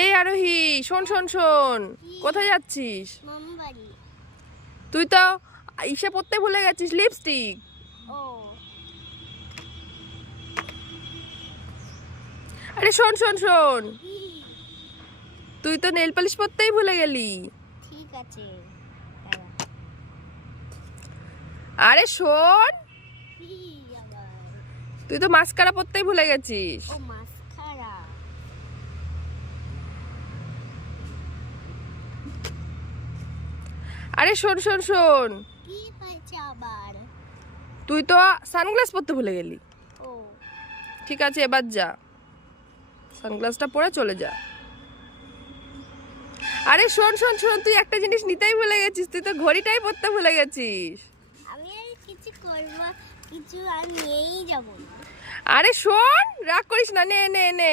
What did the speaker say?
এই আরোহী, শোন শোন শোন, কোথায় যাচ্ছিস? মামাবাড়ি। তুই তো ইসে পড়তে ভুলে গেছিস, লিপস্টিক। ও আরে শোন শোন শোন, কি? তুই তো নেল পালিশ পরতেই ভুলে গেলি। ঠিক আছে, আরে শোন, কি আবার? তুই তো মাস্কারা পরতেই ভুলে গেছিস। ও মাস্কারা। আরে শোন শোন শোন, কি হয়েছে আবার? তুই তো সানগ্লাস পরতে ভুলে গেলি। ও ঠিক আছে, এবার যা, সানগ্লাসটা পরে চলে যা। আরে শোন শোন শোন, তুই একটা জিনিস নিতেই ভুলে গেছিস, তুই তো ঘড়িটাই পরতে ভুলে গেছিস। আমি আর কিছু করবো, কিছু আর নিয়েই যাবো না। আরে শোন, রাগ করিস না, নে নে নে।